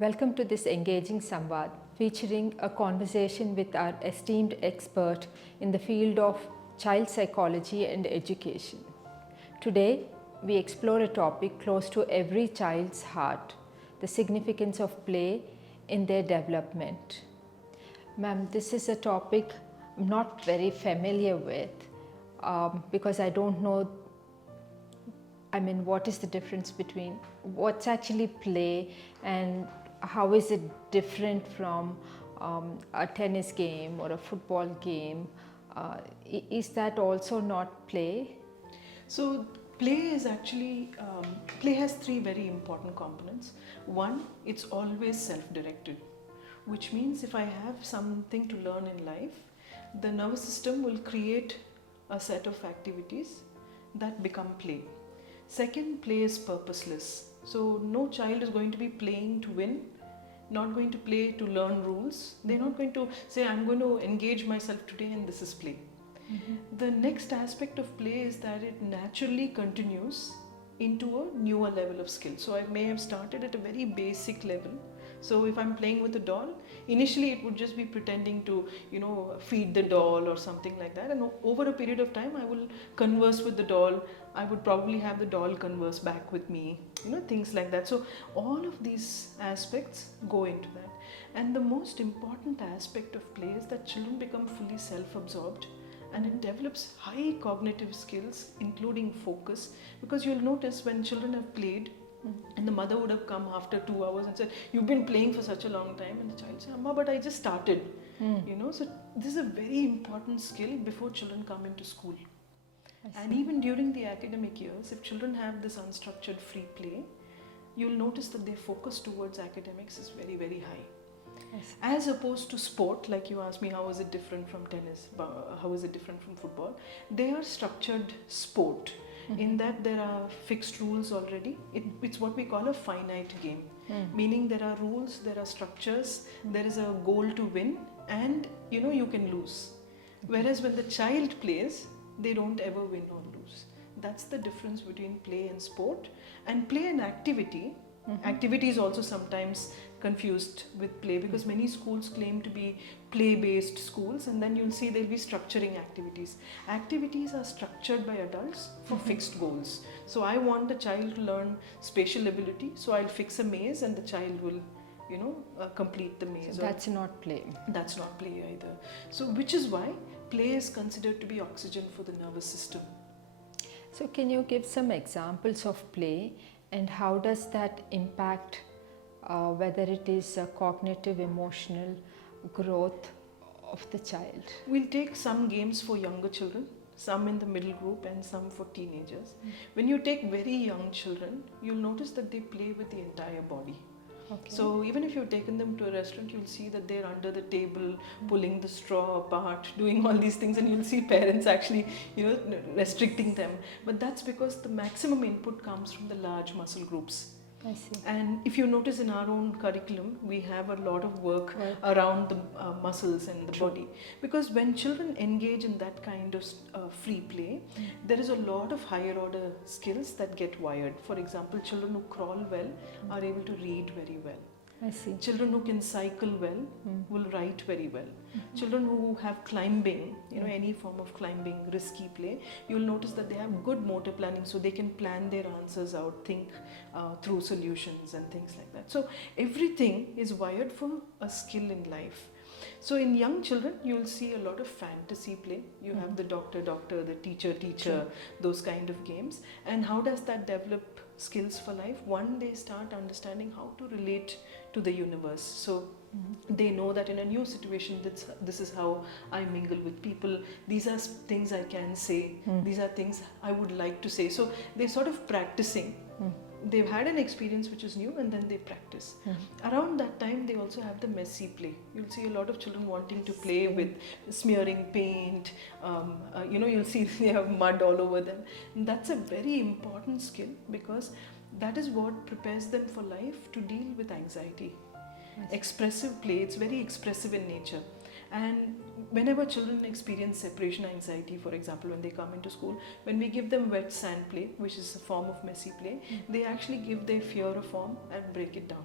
Welcome to this engaging Samvadh, featuring a conversation with our esteemed expert in the field of child psychology and education. Today, we explore a topic close to every child's heart, the significance of play in their development. Ma'am, this is a topic I'm not very familiar with because I don't know what is the difference between what's actually play and how is it different from a tennis game or a football game? Is that also not play? So play is actually, play has three very important components. One, it's always self-directed, which means if I have something to learn in life, the nervous system will create a set of activities that become play. Second, play is purposeless. So no child is going to be playing to win, not going to play to learn rules. They're not going to say, I'm going to engage myself today and this is play. The next aspect of play is that it naturally continues into a newer level of skill. So I may have started at a very basic level. So if I'm playing with a doll, initially it would just be pretending to, feed the doll or something like that. And over a period of time, I will converse with the doll. I would probably have the doll converse back with me, things like that. So all of these aspects go into that. And the most important aspect of play is that children become fully self-absorbed and it develops high cognitive skills, including focus. Because you'll notice when children have played, and the mother would have come after 2 hours and said, you've been playing for such a long time. And the child said, Amma, but I just started. So this is a very important skill before children come into school. And even during the academic years, if children have this unstructured free play, you'll notice that their focus towards academics is very, very high. As opposed to sport, like you asked me, how is it different from tennis? How is it different from football? They are structured sport. In that there are fixed rules already. It's what we call a finite game, meaning there are rules, there are structures, there is a goal to win, and you can lose. Whereas when the child plays, they don't ever win or lose. That's the difference between play and sport. And play and activity. Activity is also sometimes confused with play because many schools claim to be play-based schools, and then you'll see they'll be structuring activities. Activities are structured by adults for fixed goals. So I want a child to learn spatial ability, so I'll fix a maze and the child will complete the maze. So that's not play. That's not play either. So which is why play is considered to be oxygen for the nervous system. So can you give some examples of play and how does that impact whether it is a cognitive, emotional growth of the child? We'll take some games for younger children, some in the middle group and some for teenagers. When you take very young children, you'll notice that they play with the entire body. Okay. So even if you've taken them to a restaurant, you'll see that they're under the table, pulling the straw apart, doing all these things, and you'll see parents actually, restricting them. But that's because the maximum input comes from the large muscle groups. I see. And if you notice in our own curriculum, we have a lot of work around the muscles and the body. Because when children engage in that kind of free play, there is a lot of higher order skills that get wired. For example, children who crawl well are able to read very well. I see. Children who can cycle well will write very well. Children who have climbing, any form of climbing, risky play, you'll notice that they have good motor planning, so they can plan their answers out, think through solutions and things like that. So everything is wired for a skill in life. So in young children, you'll see a lot of fantasy play. You have the doctor, the teacher, those kind of games. And how does that develop skills for life? One, they start understanding how to relate to the universe. So they know that in a new situation, this is how I mingle with people. These are things I can say. These are things I would like to say. So they're sort of practicing. They've had an experience which is new and then they practice. Around that time, they also have the messy play. You'll see a lot of children wanting to play with smearing paint. You'll see they have mud all over them. And that's a very important skill because that is what prepares them for life to deal with anxiety. Expressive play, it's very expressive in nature. And whenever children experience separation anxiety, for example, when they come into school, when we give them wet sand play, which is a form of messy play, they actually give their fear a form and break it down.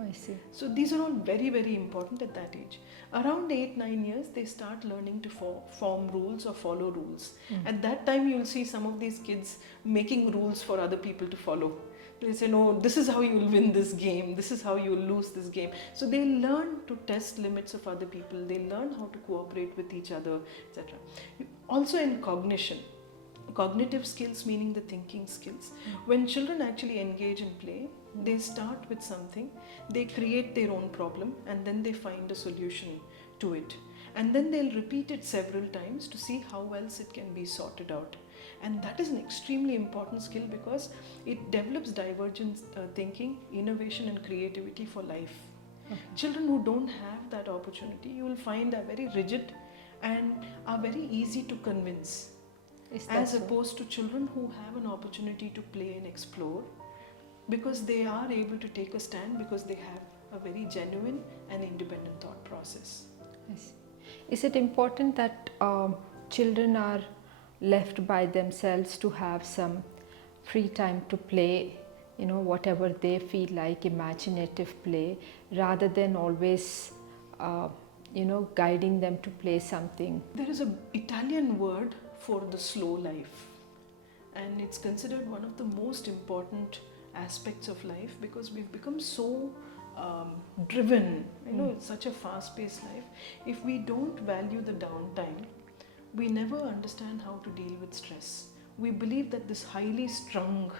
I see. So these are all very, very important at that age. Around 8-9 years, they start learning to form rules or follow rules. At that time, you'll see some of these kids making rules for other people to follow. They say, no, this is how you'll win this game, this is how you'll lose this game. So they learn to test limits of other people, they learn how to cooperate with each other, etc. Also in cognition, cognitive skills meaning the thinking skills. When children actually engage in play, they start with something, they create their own problem, and then they find a solution to it. And then they'll repeat it several times to see how else it can be sorted out. And that is an extremely important skill because it develops divergent thinking, innovation and creativity for life. Okay. Children who don't have that opportunity, you will find are very rigid and are very easy to convince. As opposed to children who have an opportunity to play and explore, because they are able to take a stand, because they have a very genuine and independent thought process. Yes. Is it important that children are left by themselves to have some free time to play, whatever they feel like, imaginative play, rather than always guiding them to play something? There is an Italian word for the slow life, and it's considered one of the most important aspects of life because we've become so driven. It's such a fast-paced life. If we don't value the downtime, we never understand how to deal with stress. We believe that this highly strung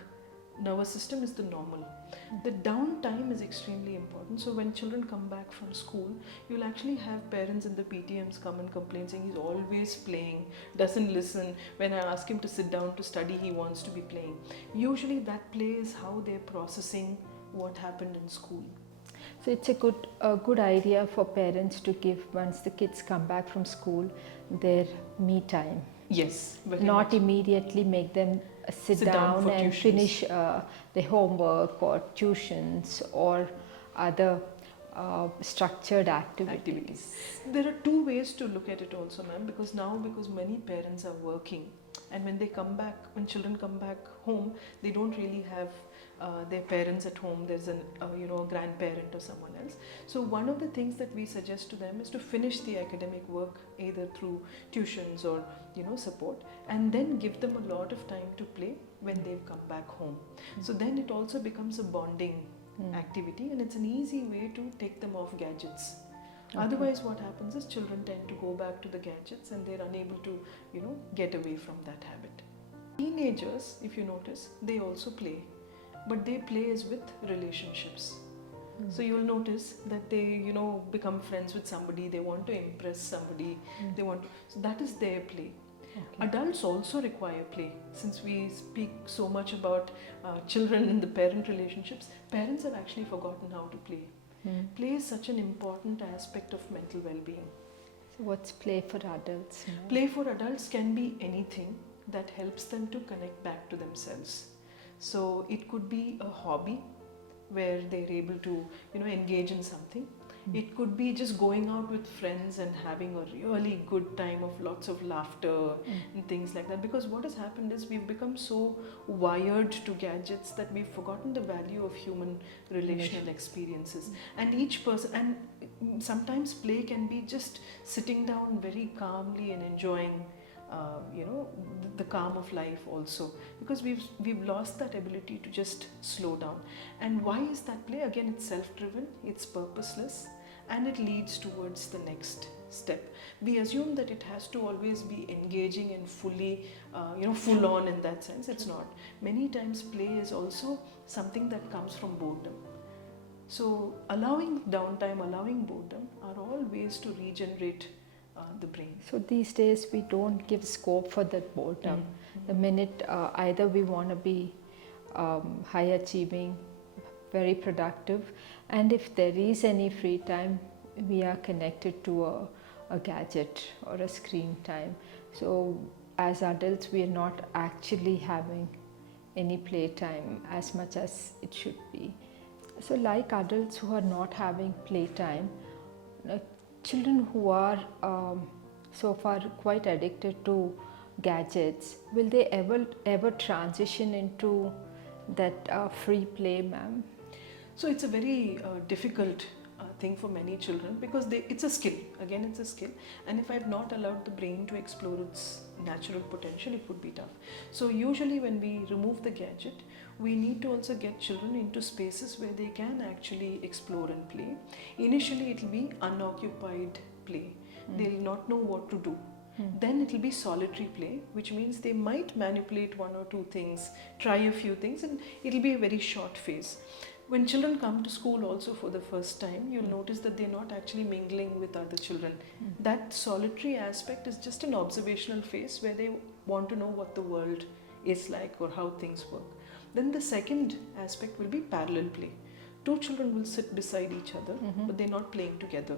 nervous system is the normal. The downtime is extremely important. So when children come back from school, you'll actually have parents in the PTMs come and complain saying he's always playing, doesn't listen. When I ask him to sit down to study, he wants to be playing. Usually that play is how they're processing what happened in school. So it's a good idea for parents to give, once the kids come back from school, their me time. Yes, very Not much. Immediately make them sit down and tuitions. finish the homework or tuitions or other structured activities. There are two ways to look at it also, ma'am, because many parents are working, and when children come back home, they don't really have their parents at home. There's a grandparent or someone else. So one of the things that we suggest to them is to finish the academic work either through tuitions or support, and then give them a lot of time to play when they've come back home. So then it also becomes a bonding activity, and it's an easy way to take them off gadgets. Okay. Otherwise what happens is children tend to go back to the gadgets and they're unable to get away from that habit. Teenagers, if you notice, they also play, but they play as with relationships. So you'll notice that they become friends with somebody, they want to impress somebody, so that is their play. Okay. Adults also require play. Since we speak so much about children and the parent relationships, parents have actually forgotten how to play. Play is such an important aspect of mental well-being. So what's play for adults? Play for adults can be anything that helps them to connect back to themselves. So it could be a hobby where they're able to engage in something. It could be just going out with friends and having a really good time of lots of laughter and things like that. Because what has happened is we've become so wired to gadgets that we've forgotten the value of human relational experiences. And each person, and sometimes play can be just sitting down very calmly and enjoying the calm of life also, because we've lost that ability to just slow down. And why is that play? Again, it's self-driven, it's purposeless, and it leads towards the next step. We assume that it has to always be engaging and fully full on in that sense. It's not. Many times play is also something that comes from boredom. So allowing downtime, allowing boredom are all ways to regenerate the brain. So these days we don't give scope for that boredom. The minute either we want to be high achieving, very productive, and if there is any free time, we are connected to a gadget or a screen time. So as adults, we are not actually having any playtime as much as it should be. So like adults who are not having playtime, children who are so far quite addicted to gadgets, will they ever transition into that free play, ma'am? So it's a very difficult thing for many children because it's a skill. Again, it's a skill. And if I've not allowed the brain to explore its natural potential, it would be tough. So usually when we remove the gadget, we need to also get children into spaces where they can actually explore and play. Initially, it will be unoccupied play. They'll not know what to do. Then it will be solitary play, which means they might manipulate one or two things, try a few things, and it will be a very short phase. When children come to school also for the first time, you'll notice that they're not actually mingling with other children. That solitary aspect is just an observational phase where they want to know what the world is like or how things work. Then the second aspect will be parallel play. Two children will sit beside each other, but they're not playing together.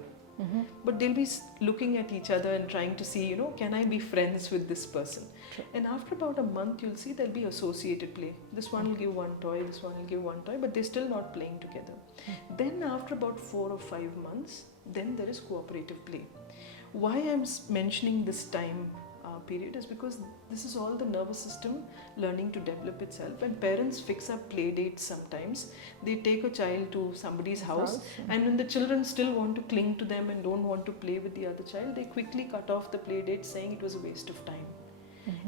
But they'll be looking at each other and trying to see, can I be friends with this person? Sure. And after about a month, you'll see there'll be associated play. This one will give one toy, this one will give one toy, but they're still not playing together. Then after about 4 or 5 months, then there is cooperative play. Why I'm mentioning this time period is because this is all the nervous system learning to develop itself, and parents fix up play dates sometimes. They take a child to somebody's house, and when the children still want to cling to them and don't want to play with the other child, they quickly cut off the play date saying it was a waste of time.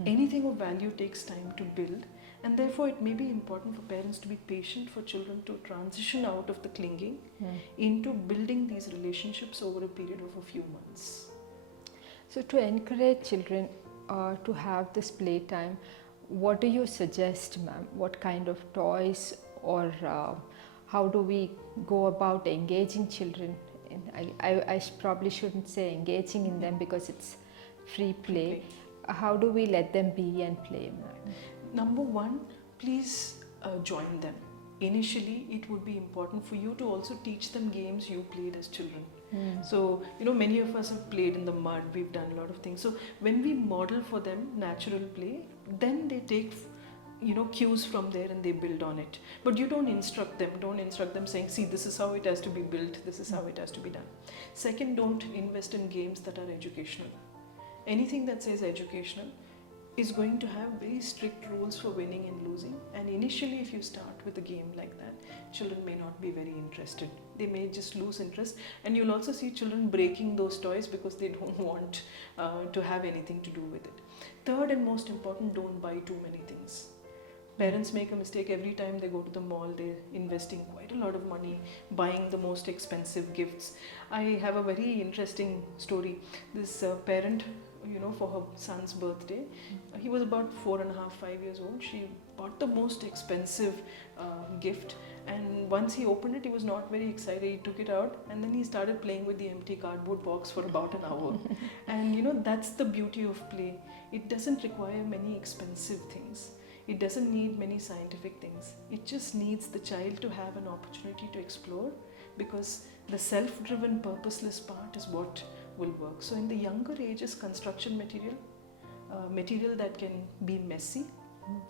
Anything of value takes time to build, and therefore it may be important for parents to be patient for children to transition out of the clinging into building these relationships over a period of a few months. So to encourage children to have this playtime, what do you suggest, ma'am? What kind of toys, or how do we go about engaging children? I probably shouldn't say engaging in them because it's free play. How do we let them be and play, ma'am? Number one, please join them. Initially, it would be important for you to also teach them games you played as children. So, many of us have played in the mud, we've done a lot of things. So, when we model for them natural play, then they take, cues from there and they build on it. But you don't instruct them saying, see, this is how it has to be built, this is how it has to be done. Second, don't invest in games that are educational. Anything that says educational is going to have very strict rules for winning and losing, and initially if you start with a game like that, children may not be very interested. They may just lose interest, and you'll also see children breaking those toys because they don't want to have anything to do with it. Third and most important, don't buy too many things. Parents make a mistake every time they go to the mall. They're investing quite a lot of money buying the most expensive gifts. I have a very interesting story. This parent, for her son's birthday, he was about 4.5, 5 years old. She bought the most expensive gift, and once he opened it, he was not very excited. He took it out, and then he started playing with the empty cardboard box for about an hour. And that's the beauty of play. It doesn't require many expensive things. It doesn't need many scientific things. It just needs the child to have an opportunity to explore, because the self-driven, purposeless part is what will work. So in the younger ages, construction material, material that can be messy,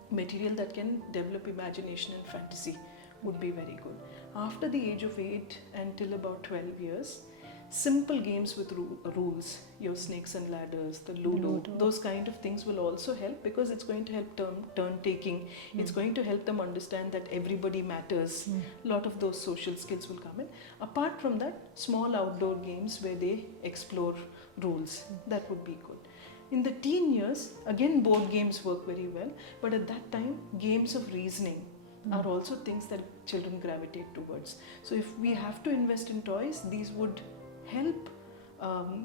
material that can develop imagination and fantasy would be very good. After the age of 8 until about 12 years, simple games with rules, your snakes and ladders, the Ludo, those kind of things will also help, because it's going to help turn taking. It's going to help them understand that everybody matters. A lot of those social skills will come in. Apart from that, small outdoor games where they explore rules, that would be good. In the teen years, again board games work very well, but at that time, games of reasoning are also things that children gravitate towards. So if we have to invest in toys, these would help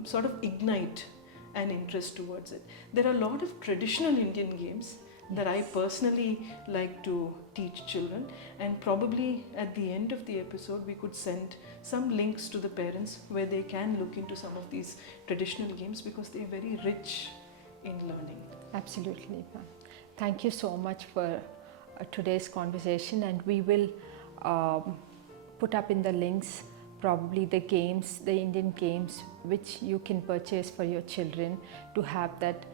sort of ignite an interest towards it. There are a lot of traditional Indian games that I personally like to teach children, and probably at the end of the episode we could send some links to the parents where they can look into some of these traditional games, because they're very rich in learning. Absolutely. Thank you so much for today's conversation, and we will put up in the links probably the games, the Indian games which you can purchase for your children to have that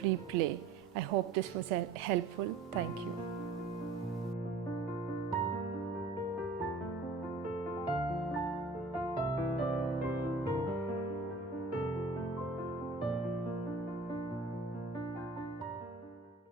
free play. I hope this was helpful. Thank you.